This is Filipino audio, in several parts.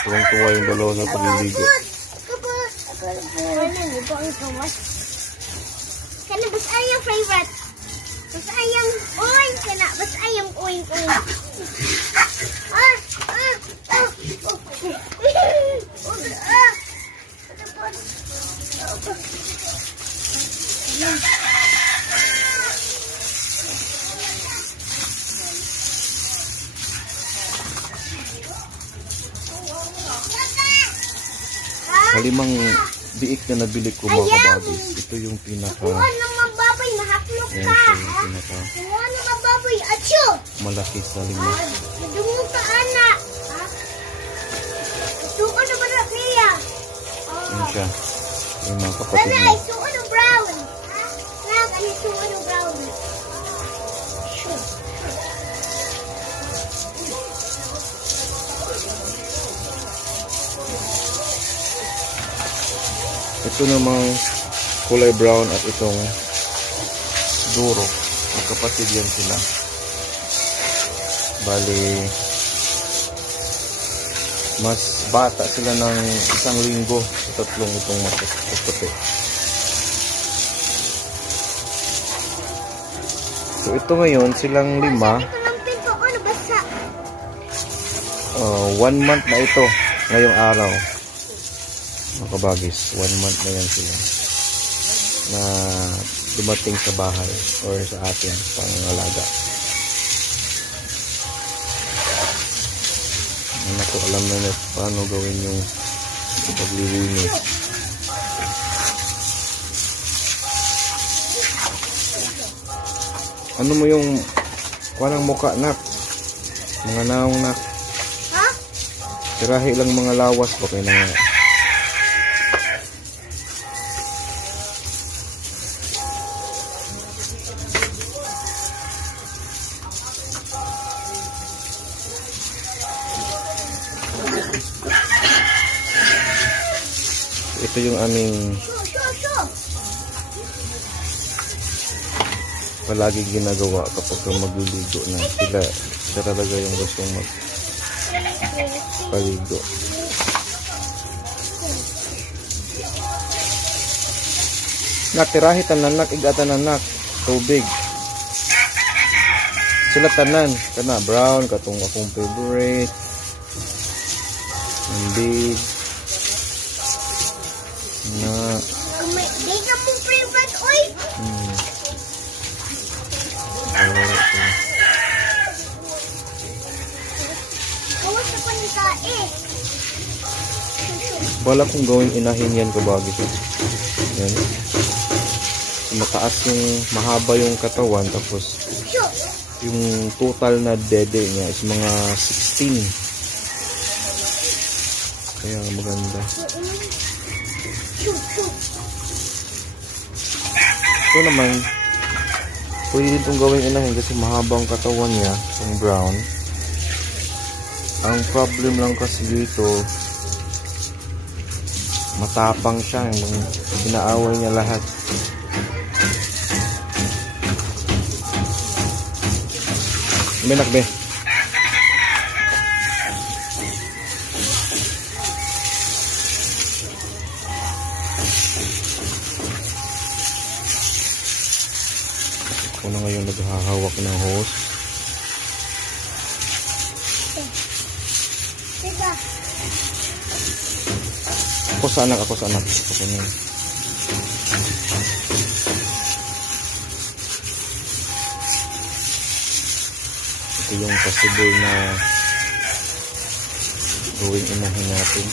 Tuwang-tuwa yung dalawa sa pagliligo. Kana bus ayang favorite. Bus ayang oing kana bus ayang oing. Halimang biik na nabili ko mga kabagis. Ito yung pinaka Ayan siya yung pinaka malaki sa lima. Ayan siya. Yung mga kapatid niya. Ito namang kulay brown at itong duro. Magkapatid yan sila. Bali, mas bata sila ng 1 linggo sa tatlong itong puti. So ito ngayon, silang 5. 1 month na ito ngayong araw. Mga kabagis, 1 month na yan sila na dumating sa bahay or sa atin pangalaga. Ano ko alam na paano gawin yung paglilinis. Ano mo yung kuha ng muka, nak? Mga naong, nak? Ha? Tirahi lang mga lawas ba kayo na nga? Ito yung aming palagi ginagawa kapag magliligo na. Sila talaga yung gustong magpaligo. Natirahi tanan, igatan anak tubig. Sila tanan kana brown katong akong favorite. Ang big na di ka mo favorite oy. Wala kong gawing inahin yan kabagis. Yan. Mataas yung mahaba yung katawan tapos yung total na dede niya is mga 16. Kaya maganda. Ito naman pwede din itong gawing inahin kasi mahaba ang katawan niya, yung brown. Ang problem lang kasi dito matapang siya, inaaway niya lahat. May nakbe. Ako na ngayon naghahawak ng hose. Ako sa anak. Ako na. Ito yung possible na gawing inahin natin.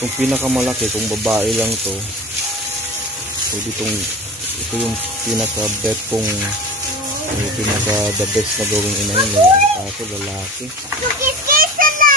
Itong pinakamalaki, kung babae lang to, pwede ito yung pinaka-bet kong pinaka-the best na gawing inahin. Ito lalaki. Kukis-kisa na!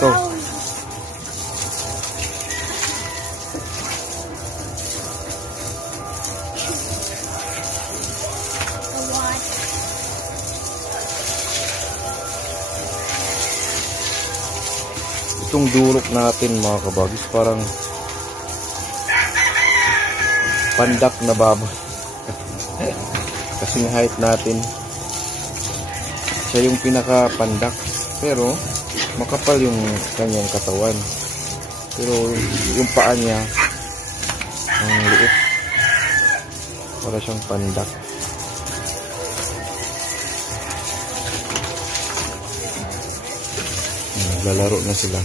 Ito. Itong durok natin mga kabagis, parang pandak na baba. Kasing height natin, siya yung pinaka pandak, pero makapal yung kanyang katawan, pero yung paa niya ang liit, para siyang pandak. Naglalaro na sila.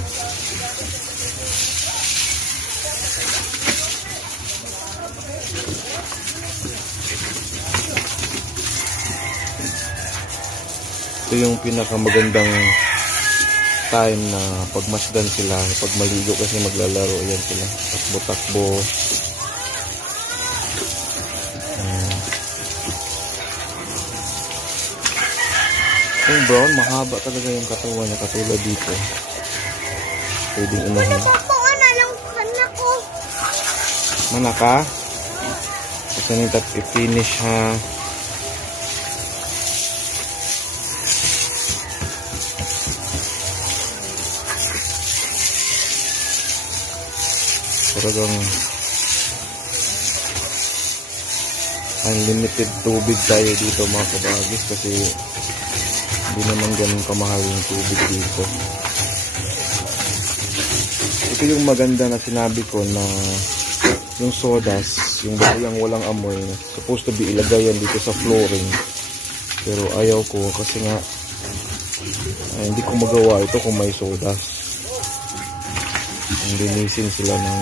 Ito yung pinakamagandang time na pagmasdan sila, pag maligo, kasi maglalaro yan sila, takbo-takbo. Yung brown, mahaba talaga yung katawan niya, katulad dito. Pwedeng unahin. Manaka? Kasi nito i-finish ha. Talagang unlimited tubig tayo dito mga kabagis, kasi hindi naman ganun kamahal yung tubig dito. Ito yung maganda na sinabi ko, na yung sodas, yung bayang walang amoy, supposed to be ilagay yan dito sa flooring, pero ayaw ko kasi nga hindi ko magawa ito kung may sodas. Linisin sila ng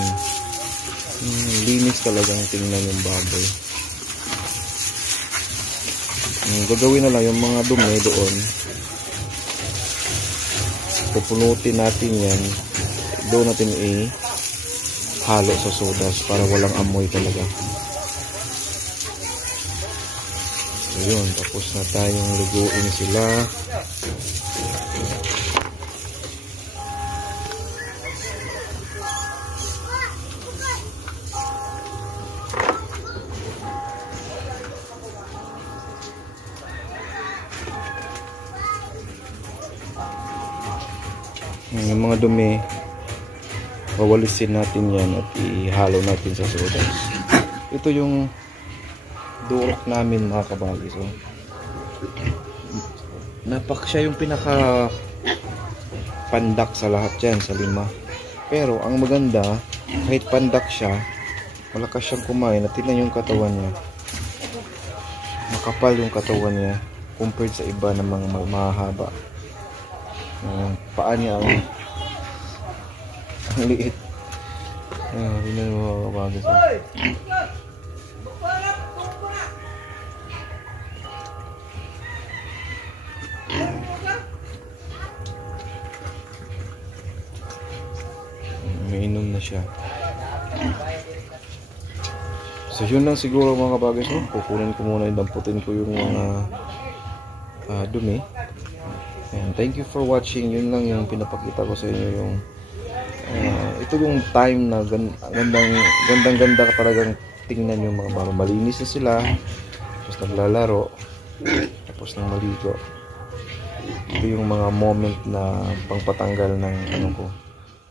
linis talagang tingnan yung baboy. Gagawin na lang yung mga dumi doon, pupunutin natin yan, doon natin halo sa sodas para walang amoy talaga. So yun, tapos na tayong liguin sila. Yung mga dumi, wawalisin natin yan at ihalo natin sa sodas. Ito yung durok namin mga kabagis. So, siya yung pinaka pandak sa lahat yan, sa 5. Pero ang maganda, kahit pandak siya, malakas siyang kumain. At tingnan yung katawan niya, makapal yung katawan niya compared sa iba na mga mahaba. Paa niya ang liit. Tingnan mo mga kabagis. Mainom na siya. So yun lang siguro mga kabagis. Kukunin ko muna, damputin ko yung mga dumi. And thank you for watching. Yun lang yung pinapakita ko sa inyo, yung ito yung time na gandang talagang tingnan yung mga baboy. Malinis na sila, tapos naglalaro, tapos nang maligo. Ito yung mga moment na pangpatanggal ng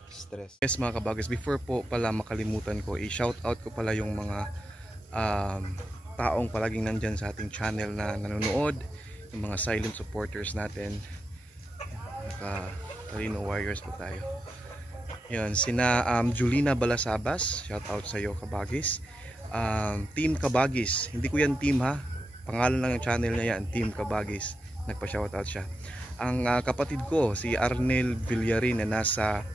stress. Yes mga kabagis, before po pala makalimutan ko, i-shout out ko pala yung mga taong palaging nandyan sa ating channel na nanonood, yung mga silent supporters natin. Talino Warriors po tayo. Yun, sina Julina Balasabas, shout out sa iyo kabagis. Team Kabagis, hindi ko yan team ha, pangalan lang yung channel niya yan, Team Kabagis, nagpa-shout out siya. Ang kapatid ko si Arnel Villarin na nasa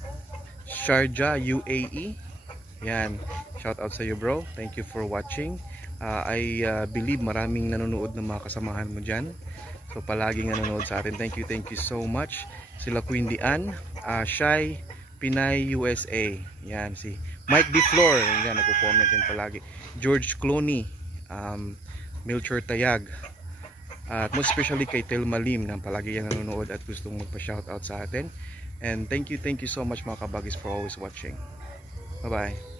Sharjah, UAE, yan, shout out sa iyo bro, thank you for watching. I believe maraming nanonood ng mga kasamahan mo dyan, so palaging nanonood sa atin. Thank you so much. Sila Queen Dian, Shai Pinay USA, yan, si Mike D. Flor, yan, nagpo-comment din palagi. George Clooney, Melchor Tayag, at most especially kay Telma Lim na palagi yan nanonood at gustong magpa-shoutout sa atin. And thank you so much mga kabagis for always watching. Bye-bye.